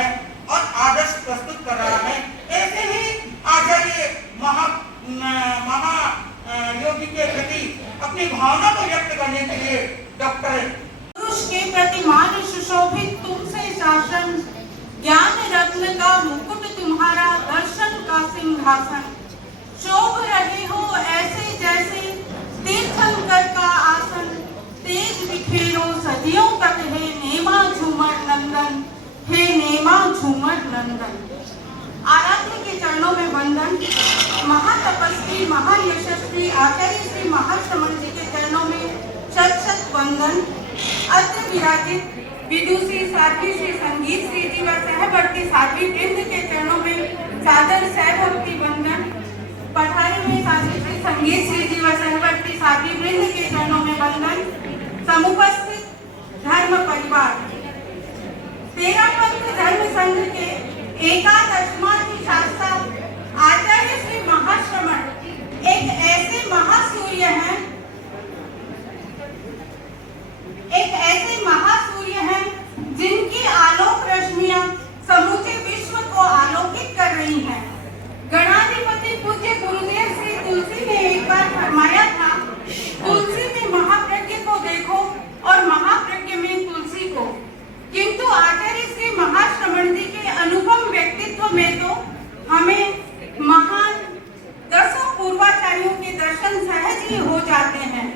है और आदर्श प्रस्तुत कर रहा है। ऐसे ही आचार्य महा योगी के प्रति अपनी भावना को व्यक्त करने के लिए डॉक्टर पुरुष के प्रति मान सुशोभित तुमसे शासन, ज्ञान रत्न का मुकुट तुम्हारा, दर्शन का सिंहासन, शोभ रहे हो ऐसे जैसे तीर्थंकर का आसन, तेज बिखेरो सदियों तक है नेमा झूमर नंदन, हे नेमा झूमर नंदन। आराध्य के चरणों में वंदन। महातपस्वी महायशस्वी आचार्य श्री महाश्रमण जी के चरणों में शत शत वंदन। अत्र विराजित विदुषी साध्वी श्री संगीत श्री जी व सहवर्ती साध्वी वृंद के चरणों में सादर सहभक्ति वंदन। पठारे में साध्वी श्री संगीत श्री जी व सहवर्ती साध्वी वृंद के चरणों में वंदन। समुपस्थित धर्म परिवार, तेरा पंथ धर्म संघ के एकादशमाधिशास्ता आचार्य श्री महाश्रमण एक ऐसे महासूर्य हैं, जिनकी आलोक रश्मियां समूचे विश्व को आलोकित कर रही हैं। गणाधिपति पूज्य गुरुदेव श्री तुलसी ने एक बार फरमाया था, तुलसी में महाप्रज्ञ को देखो और महाप्रज्ञ में तुलसी को। किंतु आचार्य श्री महाश्रमण जी के अनुपम व्यक्तित्व में तो हमें महान 10 पूर्वाचार्यों के दर्शन सहज ही हो जाते हैं।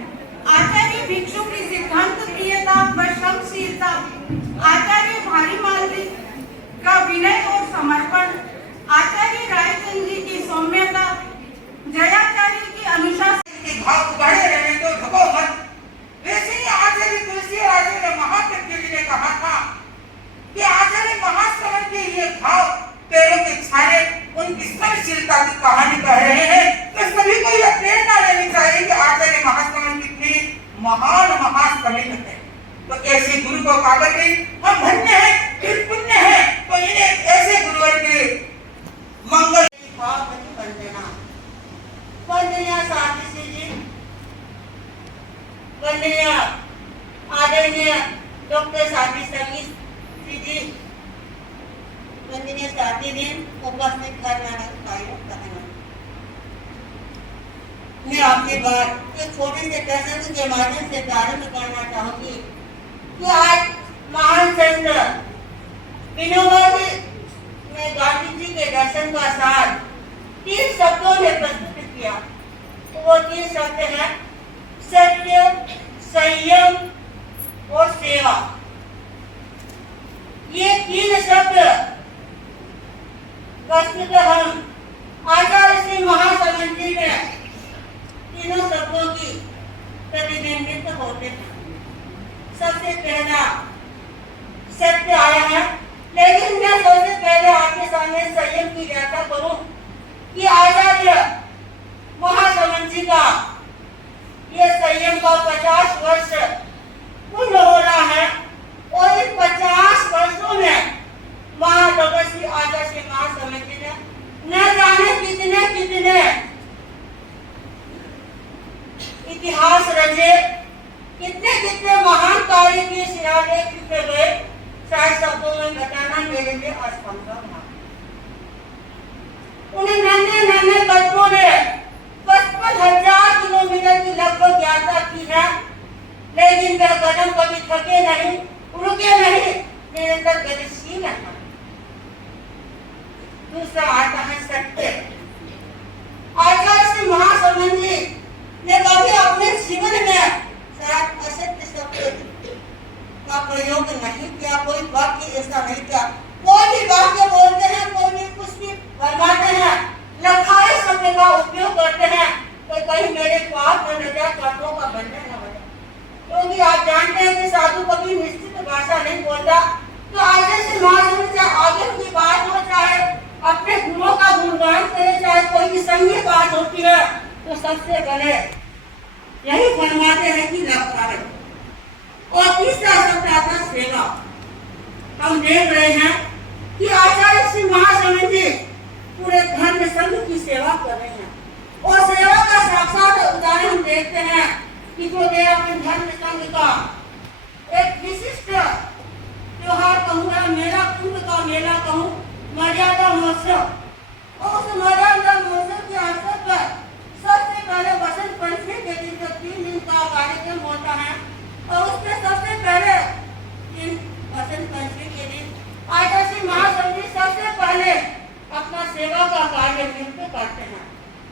आचार्य भिक्षु की सिद्धांत प्रियता व श्रमशीलता, आचार्य भारी मालती का विनय और समर्पण, आचार्य रायचंद जी की सौम्यता, जयाचार्य की अनुशासन के भाव बढ़े रहे तो झुको मत। वैसे ही आचार्य तुलसी और आचार्य महाप्रज्ञ जी ने कहा था कि आचार्य महाश्रमण के ये भाव पेड़ों के छाले उनकी सहनशीलता की कहानी कह रहे हैं। तो सभी को यह प्रेरणा लेनी चाहिए कि आचार्य महाश्रमण कितनी महान महाश्रमिक है। तो ऐसे गुरु को पाकर के हम धन्य हैं, फिर पुण्य हैं। तो इन्हें ऐसे गुरुवर के मंगल वंदना। वंदनीय साथी जी, वंदनीय आदरणीय डॉक्टर साथी संगीत जी, वंदनीय साथी दिन उपस्थित करने मैं आपके बाद एक छोटे से प्रसंग के माध्यम से प्रारंभ करना चाहूंगी कि आज महान संत विनोबा ने गांधी जी के दर्शन का सार 3 शब्दों में प्रस्तुत किया। तो वो 3 शब्द हैं सत्य, संयम और सेवा। ये 3 शब्द वस्तुतः हम आचार्य श्री महाश्रमण जी में तीनों शब्दों की प्रतिबिंबित होते हैं। सबसे पहला सत्य आया है, लेकिन मैं सबसे पहले आपके सामने संयम की व्याख्या करूं कि आचार्य महाश्रमण जी का ये संयम का 50 वर्ष पूर्ण हो रहा है और इन 50 वर्षों में महातपस्वी आचार्य श्री महाश्रमण जी ने न जाने कितने कितने इतिहास रचे, कितने कितने महान कार्य के शिलालेख लिखे गए, शायद शब्दों में बताना मेरे लिए असंभव है। उन्हें नन्हे कदमों ने 55,000 किलोमीटर की लगभग यात्रा की है, लेकिन वह कदम कभी थके नहीं, रुके नहीं, निरंतर गतिशील है। दूसरा आता है सत्य। आचार्य श्री महाश्रमण जी ने कभी अपने जीवन में शायद असत्य शब्द का प्रयोग नहीं किया, कोई वाक्य ऐसा नहीं किया। कोई भी वाक्य बोलते हैं, कोई भी कुछ भी फरमाते हैं, लखाए शब्द का उपयोग करते हैं तो कहीं मेरे पाप में न जाए, कर्मों का बंधन न बने। क्योंकि आप जानते हैं कि साधु कभी निश्चित भाषा नहीं बोलता। तो आगे से महाश्रमण जी आगे की बात हो, चाहे अपने गुणों का गुणगान करे, चाहे कोई भी संगी बात होती है, तो सबसे पहले यही फरमाते हैं कि लखाए। और तीसरा शब्द आता है सेवा। हम देख रहे हैं कि आचार्य श्री महाश्रमण जी पूरे धर्म संघ की सेवा कर रहे हैं और सेवा का साक्षात उदाहरण हम देखते हैं कि जो अपने धर्म संघ का एक विशिष्ट त्योहार त्योहार कहूँ या मेला कुंभ का मेला कहूँ, मर्यादा महोत्सव। और उस मर्यादा महोत्सव के अवसर पर सबसे पहले बसंत पंचमी के दिन जो 3 दिन का कार्यक्रम होता है, और उसमें सबसे पहले बसंत पंचमी के दिन आदर्शी महासमिति सबसे पहले अपना सेवा का कार्य नियुक्त करते हैं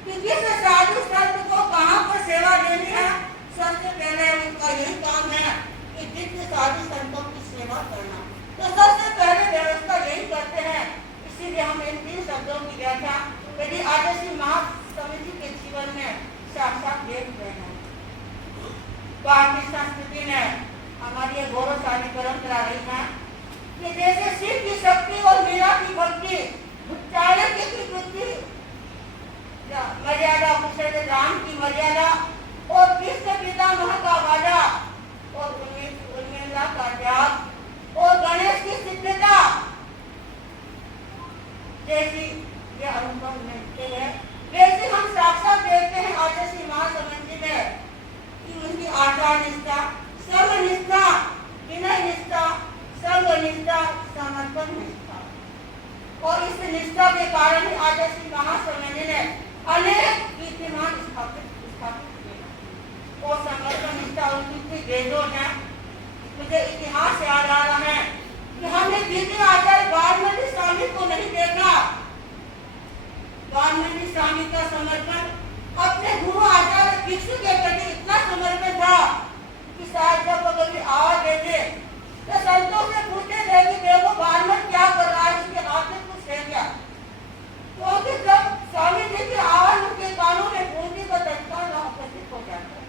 कि किस साधु संत को कहाँ पर सेवा देनी है। सबसे पहले उनका यही काम है कि दिव्य साधु संतों की सेवा करना। तो सबसे पहले व्यवस्था यही करते हैं। इसीलिए हम इन 3 शब्दों की व्याख्या यदि आदर्शी महासमिति के जीवन में साक्षात देख रहे हैं। भारतीय संस्कृति में हमारी ये गौरवशाली परंपरा रही है कि जैसे शिव की शक्ति और मीरा की भक्ति, चाणक्य की बुद्धि, मर्यादा कुशल राम की मर्यादा, और कृष्ण पितामह का वादा, और उर्मिला का त्याग, और गणेश की सिद्धता जैसी ये अनुभव मिलते हैं। वैसे हम साक्षात देखते हैं आदर्शी महासमिति में कि उनकी आचार निष्ठा, सर्वनिष्ठा, विनय निष्ठा, सर्वनिष्ठा, समर्पण निष्ठा, और इस निष्ठा के कारण ही आदर्शी महासमिति ने अनेक कीर्तिमान स्थापित किए। और समर्पण निष्ठा उनकी वेदों है। मुझे इतिहास याद आ रहा है कि हमने द्वितीय आचार्य वाल्मीकि स्वामी को नहीं देखा। वाल्मीकि स्वामी का समर्पण अपने गुरु आचार्य भिक्षु के प्रति इतना समर्पण था कि शायद जब वो कभी आवाज देते तो संतों से पूछते थे कि देखो वाल्मीकि क्या कर रहा है, उसके हाथ में कुछ है क्या। क्योंकि जब स्वामी जी की आवाज उनके कानों में गूंजती तो तत्काल उपस्थित हो जाता है।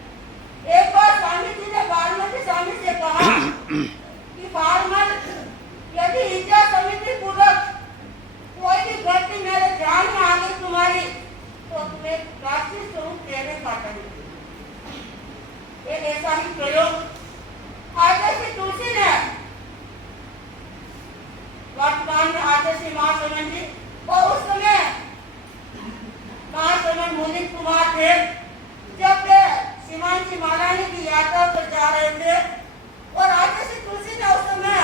एक बार स्वामी जी ने वाल्मीकि स्वामी से कहा कि वाल्मीकि यदि इच्छा समिति पूर्वक कोई भी गलती मेरे ध्यान में आ गई तुम्हारी, तो तुम्हें प्राची स्वरूप देने का एक ऐसा ही प्रयोग आदर्शी तुलसी ने वर्तमान में आदर्शी महासमिति, और उस समय महासमिति मुनित कुमार थे। जब वे सीमांची महारानी की यात्रा पर जा रहे थे, और आदर्शी तुलसी ने उस समय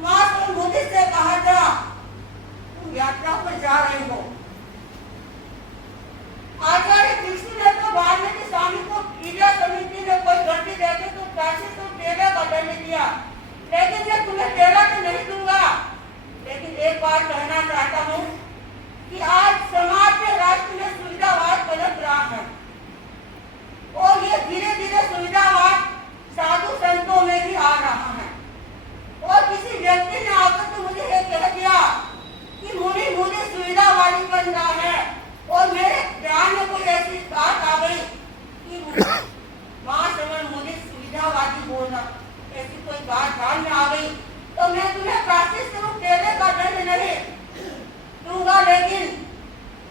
महासमिति मुनित से कहा था तुम यात्रा पर जा रहे हो। आचार्य भिक्षु ने तो वाल्मीकि स्वामी को पूजा समिति ने कोई गलती देते तो प्राची तो तेरा का दंड दिया, लेकिन मैं तुम्हें तेरा तो नहीं दूंगा। लेकिन एक बात कहना चाहता हूँ कि आज समाज में राष्ट्र में सुविधावाद पनप रहा है, और ये धीरे धीरे सुविधावाद साधु संतों में भी आ रहा है। और किसी व्यक्ति ने आकर तो मुझे ये कह दिया कि मुनि मुझे सुविधावादी बन रहा है, और मेरे ध्यान में कोई ऐसी बात आ गई कि महासमण मुझे सुविधावादी बोलना, ऐसी कोई बात ध्यान में आ गई तो मैं तुम्हें प्राची स्वरूप देने का दंड नहीं दूंगा, लेकिन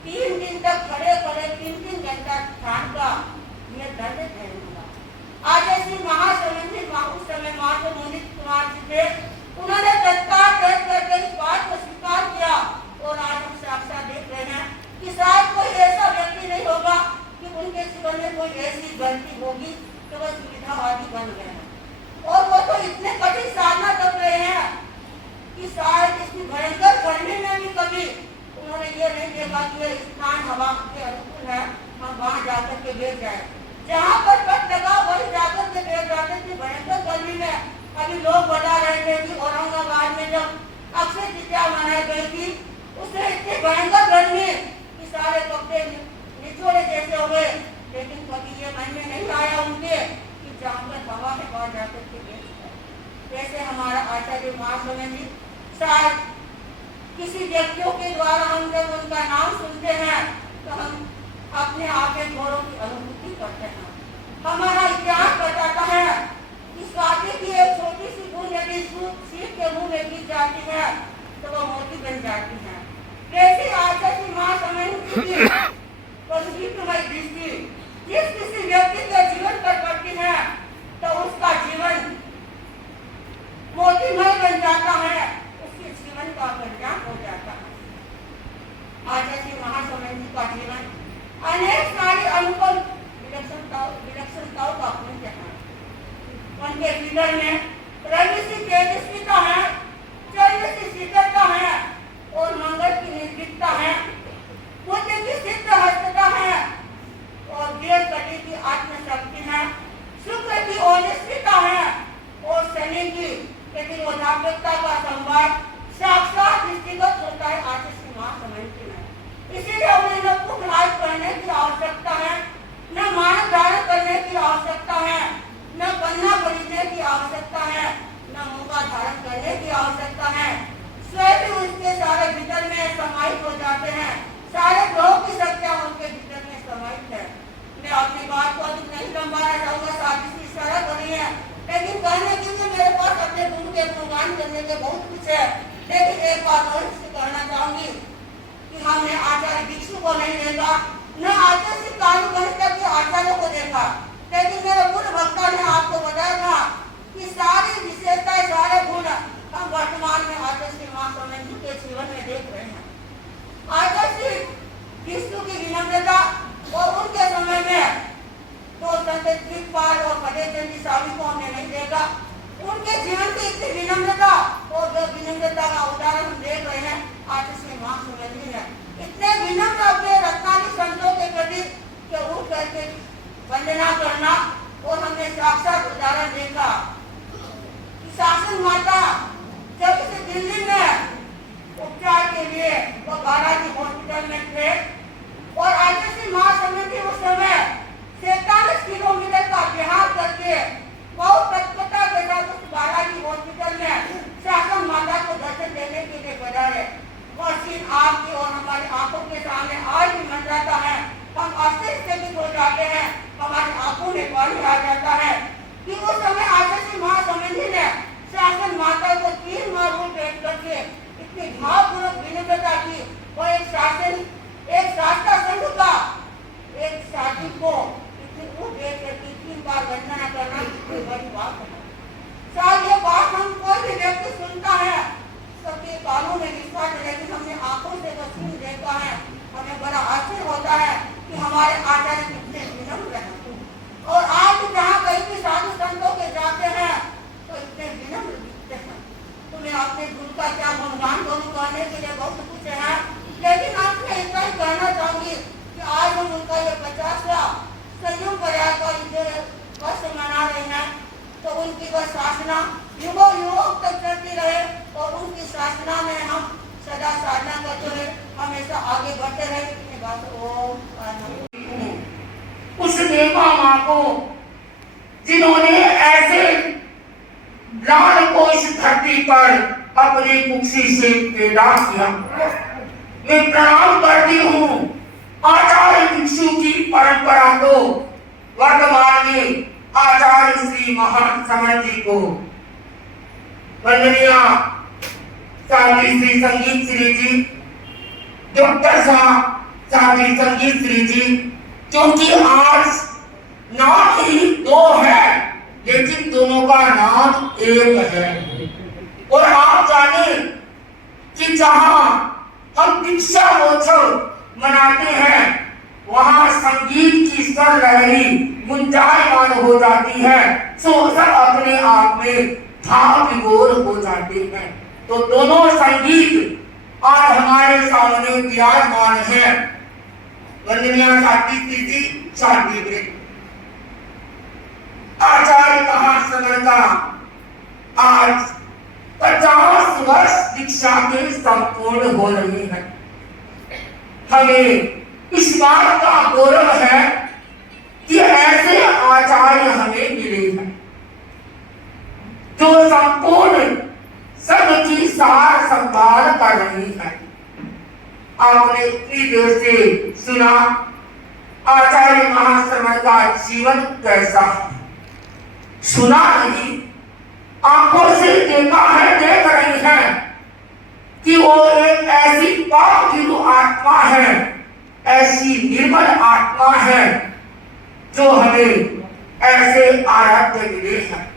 3 दिन तक खड़े खड़े 3-3 घंटा ध्यान का ये दंड दे दूंगा। आज ऐसी महासमिति उस समय महात्मा मुनि कुमार जी थे, उन्होंने तत्काल बैठ करके इस बात को स्वीकार किया, और आज हम साक्षात देख रहे हैं कि शायद कोई ऐसा व्यक्ति नहीं होगा कि उनके जीवन में कोई ऐसी गलती होगी कि वो सुविधावादी बन गए हैं। और वो तो इतने कठिन साधना कर रहे हैं कि शायद इसकी भयंकर पढ़ने में भी कभी उन्होंने ये नहीं देखा कि ये स्थान हवा के अनुकूल है, हम वहाँ जाकर के बैठ जाए। जहाँ पर कट लगा वही जाकर के बैठ जाते थे। भयंकर गर्मी में अभी लोग बता रहे थे कि औरंगाबाद में जब अक्षय तृतीया मनाई गई थी, उसमें इतनी भयंकर गर्मी कि सारे कपड़े निचोड़े जैसे हो गए, लेकिन कभी ये मन में नहीं आया उनके कि जहाँ पर हवा है वहाँ जाकर के बैठ जाए। जैसे हमारा आचार्य महासमिति, शायद किसी व्यक्तियों के द्वारा हम जब उनका नाम सुनते हैं तो हम अपने आप में गौरव की अनुभूति करते हैं। हमारा इतिहास बताता है कि स्वाति की एक छोटी सी बूंद यदि सीप के मुंह में गिर जाती है तो वह मोती बन जाती है। वैसे आचार्य महासमिति की संगीतमय दृष्टि जिस किसी व्यक्ति के जीवन पर पड़ती है तो उसका जीवन मोतीमय बन जाता है, उसके जीवन का कल्याण हो जाता है। आचार्य महासमिति का जीवन अनेक सारी अनुपम विलक्षणताओं का पुण्य है। उनके जीवन में रवि सी तेजस्विता है, समाहित हो जाते हैं। सारे ग्रहों की सत्ता उनके भीतर में समाहित है। मैं अपनी बात को अधिक नहीं लंबाना चाहूंगा, साथी से इशारा बनी है, लेकिन कहने के लिए मेरे पास अपने गुरु के गुणगान करने के बहुत कुछ है। लेकिन एक बात और इससे कहना चाहूंगी कि हमने आचार्य भिक्षु को नहीं देखा, न आचार्य श्री कालू गणित के आचार्यों को देखा, लेकिन मेरे गुरु भक्ता ने आपको बताया था कि सारी विशेषताएं, सारे गुण हम वर्तमान में आचार्य श्री महासमंद के जीवन में देख रहे हैं। आचार्य श्री विष्णु की विनम्रता और उनके समय में तो संत दिग्पाल और पदेचंद जी स्वामी को हमने नहीं देखा। उनके जीवन की इतनी विनम्रता और जो विनम्रता का उदाहरण हम देख रहे हैं आचार्य श्री महासमंद जी ने, इतने विनम्र अपने रत्नानी संतों के प्रति के उठ करके वंदना करना, और हमने साक्षात उदाहरण देखा कि शासन माता जब इसे दिल्ली में उपचार के लिए वो बालाजी हॉस्पिटल में थे, और आचार्य श्री महासमंद जी उस समय 47 किलोमीटर का बिहार करके बहुत तत्परता के साथ उस बालाजी हॉस्पिटल में शासन माता को दर्शन देने के लिए पधारे। और सीन आपकी और हमारी आंखों के सामने आज भी मंडराता है। हम आश्चर्यचकित हो जाते हैं, हमारी आंखों में पानी आ जाता है कि उस समय आचार्य श्री महासमंद जी ने शासन माता को 3 मार्बल भेंट करके इतनी भावपूर्वक विनम्रता की, और एक शास्त्रा संघ का एक साथी को इतनी ऊट भेंट करके 3 बार वंदना करना कितनी बड़ी बात है। शायद ये बात हम कोई भी व्यक्ति सुनता है सबके कानों में विश्वास है, लेकिन हमने आंखों से तो सुन देखा है, हमें बड़ा आश्चर्य होता है कि हमारे आचार्य कितने विनम्र हैं। और आज जहाँ कहीं भी साधु संतों के जाते हैं तो इतने विनम्र दिखते हैं। तो मैं अपने गुरु का क्या गुणगान करूँ, कहने के लिए बहुत कुछ है, लेकिन आज मैं इतना ही कहना चाहूंगी कि आज हम उनका ये 50वां संयम पर्याय का वर्ष मना रहे हैं, तो उनकी वह शासना युगों युगों तक चलती रहे, और उनकी शासना में हम सदा साधना करते रहे, हमेशा आगे बढ़ते रहे। उस देवा माँ को जिन्होंने ऐसे लाल को इस धरती पर अपनी कुर्सी से पैदा किया, मैं प्रणाम करती हूँ आचार्य भिक्षु की परंपरा को, वर्तमान में आचार्य श्री महासमंद जी को, वंदनीय साध्वी श्री संगीत श्री जी, डॉक्टर साहब साध्वी संगीत श्री जी, क्योंकि आज नाम ही 2 है लेकिन दोनों का नाम एक है। और आप जाने कि जहां हम दीक्षा महोत्सव मनाते हैं वहां संगीत की स्वर लहरी गुंजायमान हो जाती है, सो सब अपने आप में भाव विभोर हो जाते हैं। तो दोनों संगीत आज हमारे सामने विराजमान है। वंदनीय साथी जी शांति में आचार्य महासमंद का आज 50 वर्ष दीक्षा के संपूर्ण हो रहे हैं। हमें इस बात का गौरव है कि ऐसे आचार्य हमें मिले हैं जो संपूर्ण सबकी सार संभाल कर रही है। आपने इतनी देर से सुना आचार्य महासमंद का जीवन कैसा है, सुना नहीं, आंखों से देखा है, देख रही है कि वो एक ऐसी पावनी आत्मा है, ऐसी निर्मल आत्मा है जो हमें ऐसे आराध्य मिले हैं।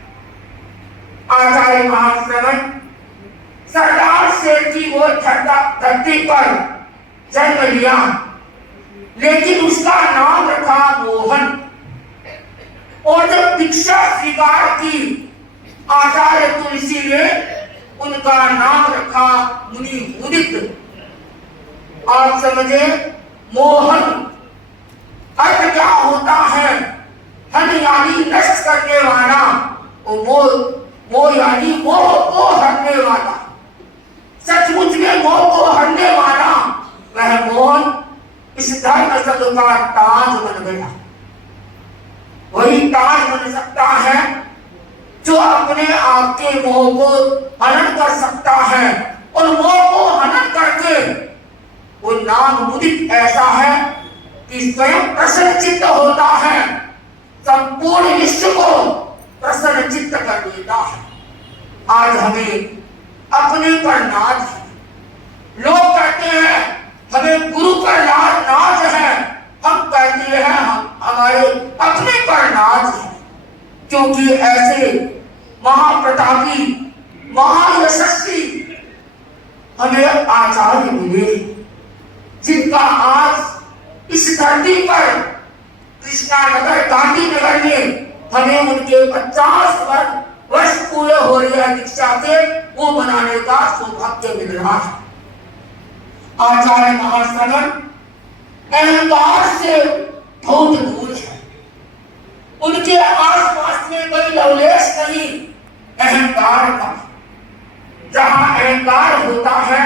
आचार्य महासमंद सरदार सेठ जी वो धरती पर जन्म लिया, लेकिन उसका नाम रखा मोहन, और जब दीक्षा स्वीकार की आचार्य तुलसी ने उनका नाम रखा मुनि मुदित। आप समझे मोहन अर्थ क्या होता है? हन यानी नष्ट करने वाला, और वो यानी मोह को हरने वाला, सचमुच में मोह को हरने वाला वह मोहन इस धर्म संघ का ताज बन गया। वही ताज बन सकता है जो अपने आप के मोह को हनन कर सकता है, और मोह को हनन करके स्वयं प्रसन्नचित्त होता है, संपूर्ण विश्व को प्रसन्नचित्त कर देता है। आज हमें अपने पर नाज है। लोग कहते हैं हमें गुरु पर नाज है, हम कहते हैं हम हमारे अपने पर नाज है, क्योंकि ऐसे महाप्रतापी महायशस्वी हमें आचार्य मिले, जिनका आज इस धरती पर कृष्णानगर गांधीनगर में हमें उनके 50 वर्ष पूरे हो रहे हैं दीक्षा के, वो बनाने का सौभाग्य मिल रहा है। आचार्य महाश्रवण अहंकार से बहुत दूर है। उनके आसपास में कोई लवलेश नहीं अहंकार का। जहां अहंकार होता है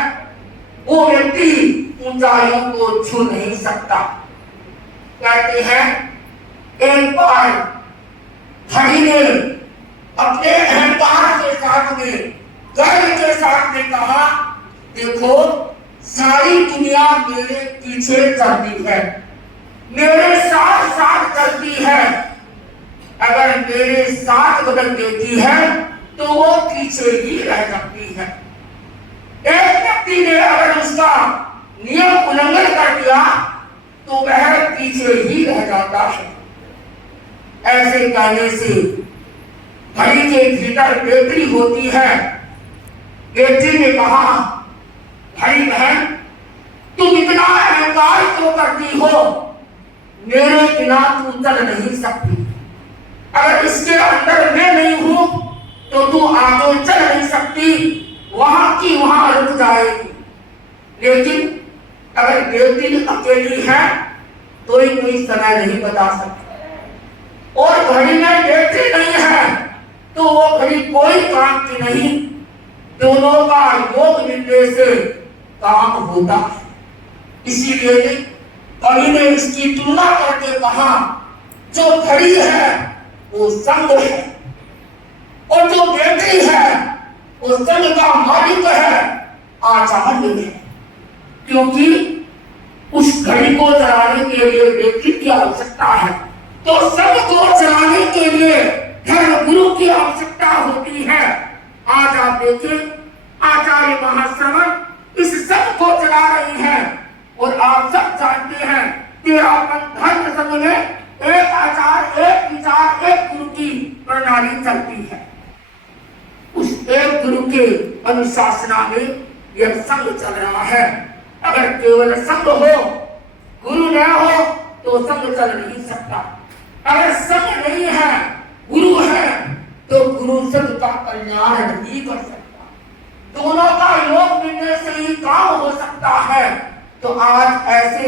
वो व्यक्ति ऊंचाइयों को छू नहीं सकता। कहते हैं एक बार हरि ने अपने अहंकार के साथ में गर्व के साथ में कहा, देखो सारी दुनिया मेरे पीछे चलती है, मेरे साथ साथ चलती है, अगर मेरे साथ बदल देती है तो वो पीछे ही रह जाती है। एक व्यक्ति ने अगर उसका नियम उल्लंघन कर दिया तो वह पीछे ही रह जाता है। ऐसे कहने से हरि के भीतर बेटी होती है। बेटी ने कहा, हरि बहन तुम इतना अहंकार क्यों करती हो, मेरे बिना तू चल नहीं सकती। अगर इसके अंदर मैं नहीं हूं तो तू आगे चल नहीं सकती, वहां की वहां रुक जाएगी। लेकिन अगर बेटी अकेली है तो ही कोई समय नहीं बता सकती, और घड़ी में बेटी नहीं है तो वो घड़ी कोई काम की नहीं। दोनों का योग मिलने से काम होता है। इसीलिए कवि ने इसकी तुलना करके कहा, जो घड़ी है वो संग है और जो बेटी है वो संग का मालिक है, आचार्य है। क्योंकि उस घड़ी को चलाने के लिए बेटी की आवश्यकता है, तो संग को चलाने के लिए धर्म गुरु की आवश्यकता होती है। आज आप देखिए आचार्य महाश्रवण इस संघ को चला रही हैं, और आप सब जानते हैं 13 धर्म संघ में एक आचार, एक विचार, एक गुरु की प्रणाली चलती है। उस एक गुरु के अनुशासना में यह संघ चल रहा है। अगर केवल संघ हो, गुरु न हो तो संघ चल नहीं सकता। अगर संघ नहीं है, गुरु है, तो गुरु संघ का कल्याण नहीं कर सकता। दोनों का योग मिलने से ही काम हो सकता है। तो आज ऐसे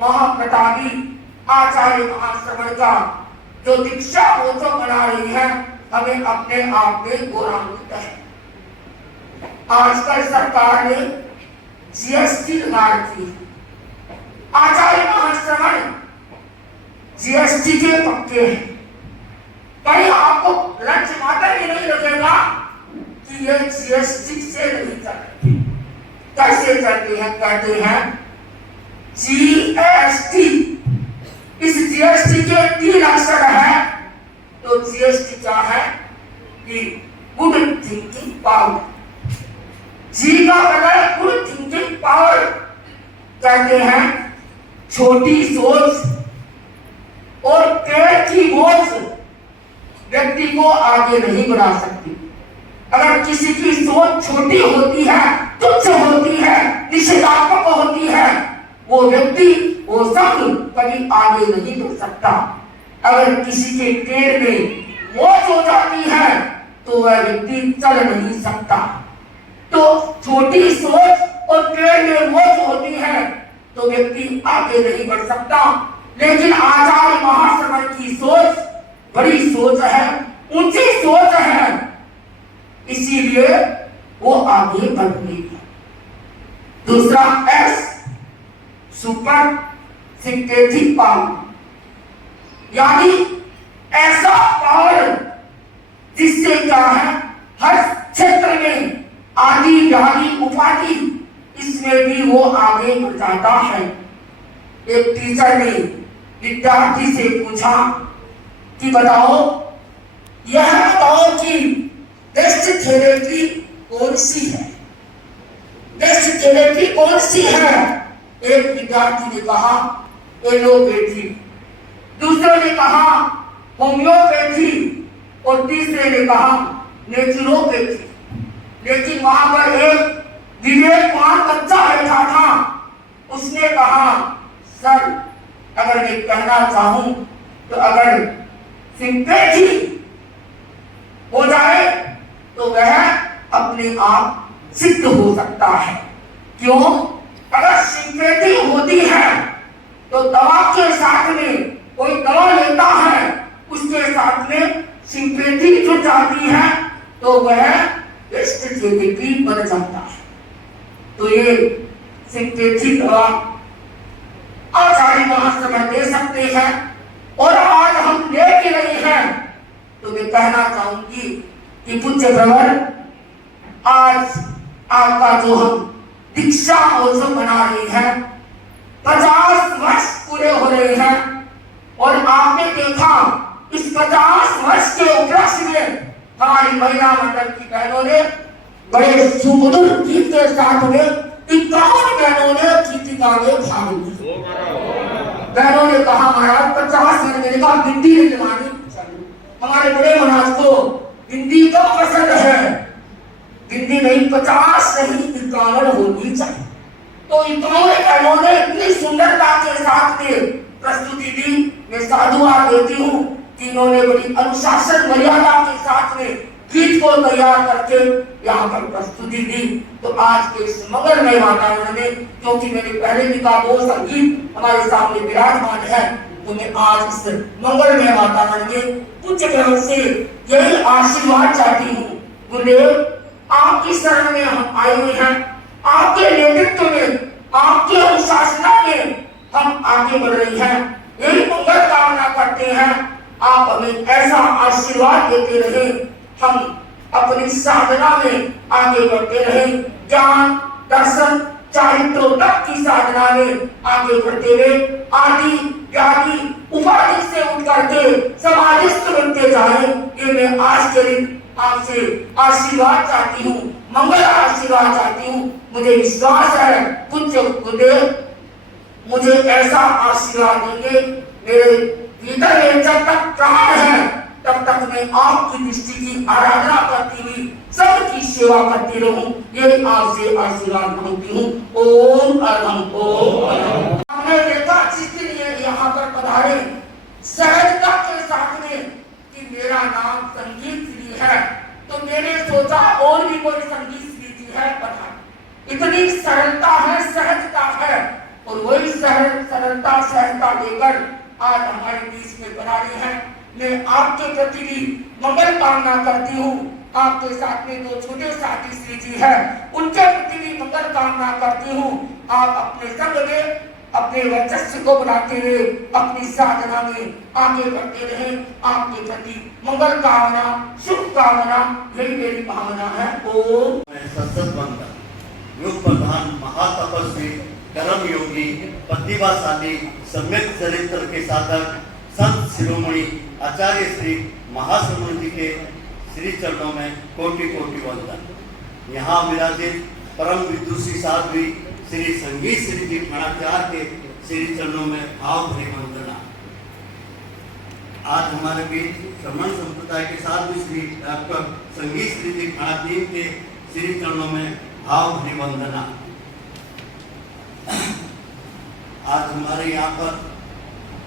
महाप्रतापी आचार्य महाश्रवण का जो दीक्षा महोत्सव मना रही है, हमें अपने आप में गौरवान्वित है। आजकल सरकार ने जीएसटी लगा रखी है। आचार्य महाश्रवण जीएसटी के पक्के हैं। कहीं आपको लंच मात्र ही नहीं लगेगा कि ये जीएसटी से नहीं चलती। कैसे चलते हैं? कहते हैं जीएसटी। इस जीएसटी के 3 अक्षर है। तो जीएसटी क्या है कि गुड थिंकिंग पावर। जी का मतलब गुड थिंकिंग पावर। कहते हैं छोटी सोच और पेड़ की बोझ व्यक्ति को आगे नहीं बढ़ा सकती। अगर किसी की सोच छोटी होती है, तुच्छ होती है, निषेधात्मक होती है, वो व्यक्ति, वो सब कभी आगे नहीं बढ़ सकता। अगर किसी के पेड़ में मोच हो जाती है तो वह व्यक्ति चल नहीं सकता। तो छोटी सोच और पेड़ में मोच होती है तो व्यक्ति आगे नहीं बढ़ सकता। लेकिन आचार्य महाश्रवण की सोच बड़ी सोच है, ऊंची सोच है, इसीलिए वो आगे बढ़ गई है। दूसरा एस, सुपर सिंथेटिक पावर, यानी ऐसा पावर जिससे क्या है हर क्षेत्र में आदि व्याधि उपाधि इसमें भी वो आगे बढ़ जाता है। एक टीचर ने विद्यार्थी से पूछा कि बताओ, यह बताओ कि बेस्ट थेरेपी कौन सी है, बेस्ट थेरेपी कौन सी है। एक विद्यार्थी ने कहा एलोपैथी, दूसरे ने कहा होम्योपैथी और तीसरे ने कहा नेचुरोपैथी। लेकिन वहां पर एक विवेकवान बच्चा बैठा था, उसने कहा सर अगर मैं कहना चाहूं तो अगर सिंपैथी हो जाए तो वह अपने आप सिद्ध हो सकता है। क्यों? अगर सिंपैथी होती है तो दवा के साथ में कोई दवा लेता है, उसके साथ में सिंपैथी जुड़ जाती है तो वह बेस्ट थेरेपी बन जाता है। तो ये सिंपैथी दवा आचार्य महाशय दे सकते हैं और आज हम ले के रहे हैं। तो मैं कहना चाहूंगी कि पूज्य प्रवर, आज आपका जो हम दीक्षा महोत्सव मना रहे हैं, 50 वर्ष पूरे हो रहे हैं और आपने देखा इस 50 वर्ष के उपलक्ष्य में हमारी महिला मंडल की बहनों ने बड़े सुमधुर गीत के साथ में 51 बहनों ने गीतिका में भाग लिया। बहनों ने कहा महाराज 50 मैंने कहा हिंदी नहीं जमानी, हमारे बड़े महाराज को हिंदी तो पसंद है, हिंदी नहीं 50 नहीं 51 होनी चाहिए। तो 51 बहनों ने इतनी सुंदरता के साथ में प्रस्तुति दी। मैं साधुवाद देती हूँ कि इन्होंने बड़ी अनुशासन मर्यादा के साथ में गीत को तैयार करके यहाँ पर प्रस्तुति दी। तो आज के इस मंगलमय वातावरण में, क्योंकि मैंने पहले भी कहा वो संगीत हमारे सामने विराजमान है, तो मैं आज इस मंगलमय वातावरण में पूज्य प्रभु से यही आशीर्वाद चाहती हूँ। गुरुदेव, आपकी शरण में हम आए हुए हैं, आपके नेतृत्व में, आपके अनुशासना में हम आगे बढ़ रहे हैं, यही मंगल कामना करते हैं। आप हमें ऐसा आशीर्वाद देते रहे, हम अपनी साधना में आगे बढ़ते रहे, ज्ञान दर्शन चारित्रों की साधना में आगे बढ़ते रहे, आदि व्याधि उपाधि से उठ करके समाधिस्थ बनते जाए। ये मैं आज के दिन आपसे आशीर्वाद चाहती हूँ, मंगल आशीर्वाद चाहती हूँ। मुझे विश्वास है पूज्य गुरुदेव मुझे ऐसा आशीर्वाद देंगे। मेरे भीतर में जब तक प्राण है तब तक मैं आपकी दृष्टि की आराधना करती हुई सबकी सेवा करती रहूं, ये आपसे आशीर्वाद मांगती हूँ। ओम अरहम ओम अरहम। हमने देखा जिसके लिए यहाँ पर पधारे सहजता के साथ में कि मेरा नाम संगीत श्री है, तो मैंने सोचा और भी कोई संगीत श्री जी है पधार। इतनी सरलता है, सहजता है, और वही सरलता सहजता लेकर आज हमारे बीच में पधारे हैं। मैं आपके प्रति भी मंगल कामना करती हूँ। आपके साथ में दो छोटे साथी श्री जी है, उनके प्रति भी मंगल कामना करती हूँ। आप अपने संग में अपने वर्चस्व को बढ़ाते हुए अपनी साधना में आगे बढ़ते रहे। आपके प्रति मंगल कामना, शुभ कामना, यही मेरी भावना है। ओम। योग प्रधान, महातपस्वी, कर्म योगी, प्रतिभाशाली, सम्यक चरित्र के साधक, संत शिरोमणि आचार्य श्री महाश्रमण जी के श्री चरणों में कोटि कोटि वंदन। यहाँ विराजित परम विदुषी साध्वी श्री संगीत श्री जी गणाचार्य के श्री चरणों में भाव भरी वंदना। आज हमारे बीच श्रमण संप्रदाय के साध्वी श्री डॉक्टर संगीत श्री जी गणाचार्य के श्री चरणों में भाव भरी वंदना। आज हमारे यहाँ पर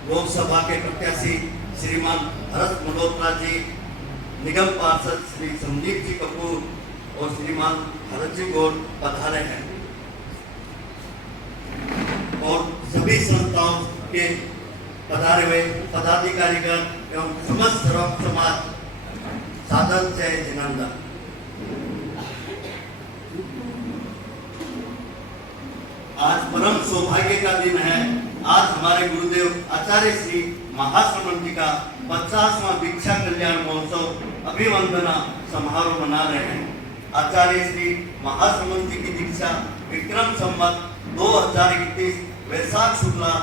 लोकसभा के प्रत्याशी श्रीमान भरत मल्होत्रा जी, निगम पार्षद श्री संदीप जी कपूर और श्रीमान भरत जी गौड़ पधारे हैं और सभी संस्थाओं के पधारे हुए पदाधिकारीगण एवं समस्त सर्व समाज साधन से जिनंदन। आज परम सौभाग्य का दिन है। आज हमारे गुरुदेव आचार्य श्री महाश्रमण जी का 50वां दीक्षा कल्याण महोत्सव अभिवंदना समारोह मना रहे हैं। आचार्य श्री महाश्रमण जी की दीक्षा विक्रम संवत 2021 वैशाख शुक्ला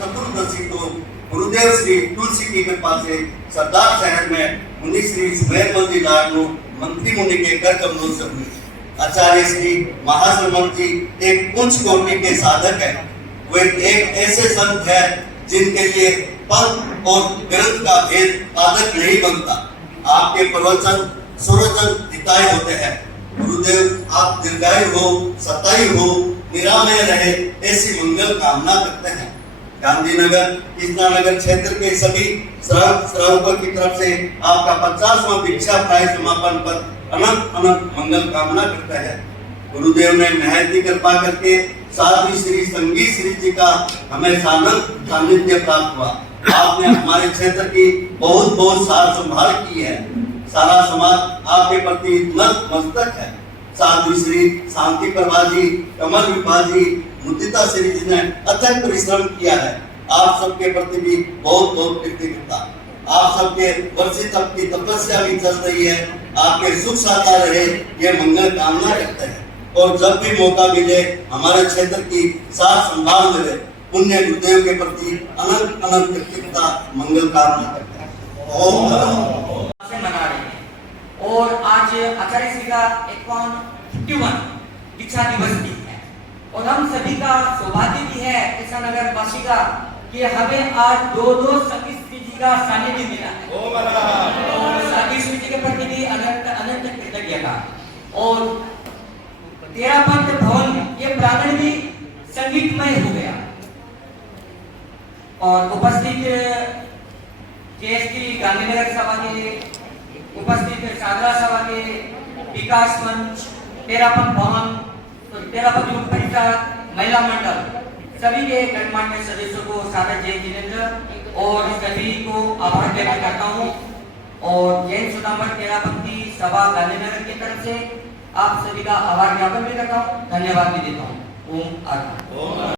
चतुर्दशी को गुरुदेव श्री तुलसी की कृपा से सरदार शहर में मुनि श्री सुमेर जी लाडू मंत्री मुनि के कर कमलों से हुई। आचार्य श्री महाश्रमण जी एक उच्च कोटि के साधक है। वे एक ऐसे संत है जिनके लिए पंथ और ग्रंथ का भेद पादक नहीं बनता। आपके प्रवचन सुरचन हिताय होते हैं। गुरुदेव आप दीर्घायु हो, सतायु हो, निरामय रहे, ऐसी मंगल कामना करते हैं। गांधीनगर कृष्णानगर क्षेत्र के सभी श्रावकों की तरफ से आपका 50वां दीक्षा प्राय समापन पर अनंत अनंत मंगल कामना करता है। गुरुदेव ने महती कृपा करके साध्वी श्री संगीत श्री जी का हमें सानिध्य प्राप्त हुआ। आपने हमारे क्षेत्र की बहुत बहुत सार संभाल की है। सारा समाज आपके प्रति नतमस्तक है। साध्वी श्री शांति प्रभा जी, कमल विभा जी, मुदिता श्री जी ने अथक परिश्रम किया है। आप सबके प्रति भी बहुत बहुत कृतज्ञता। आप सबके वर्षित की तपस्या भी चल रही है। आपके सुख साथा रहे, ये मंगल कामना करते हैं। और जब भी मौका मिले हमारे क्षेत्र की सार संभाल मिले, पुण्य गुरुदेव के प्रति अनंत अनंत कृतज्ञता मंगल कामना करते हैं। ओम से मना रहे हैं। और आज आचार्य श्री का 51 दीक्षा दिवस भी है और हम सभी का सौभाग्य भी है कृष्णनगर वासी का कि हमें आज दो सतीश जी का सानिध्य मिला है। सतीश जी के प्रति भी अनंत अनंत कृतज्ञता। और तेरापंथ भवन ये प्रांगण भी संगीतमय हो गया। और उपस्थित केएसटी गांधीनगर सभा के उपस्थित सागरा सभा के विकास मंच, तेरापंथ भवन, तेरापंथ युग परिषद, महिला मंडल सभी के गणमान्य सदस्यों को सादर जय जिनेन्द्र और सभी को आभार व्यक्त करता हूँ। और जैन सुदामर तेरापंथी सभा गांधीनगर की तरफ से आप सभी का आभार ज्ञापन भी करता हूँ, धन्यवाद भी देता हूँ। ओम आत्मा।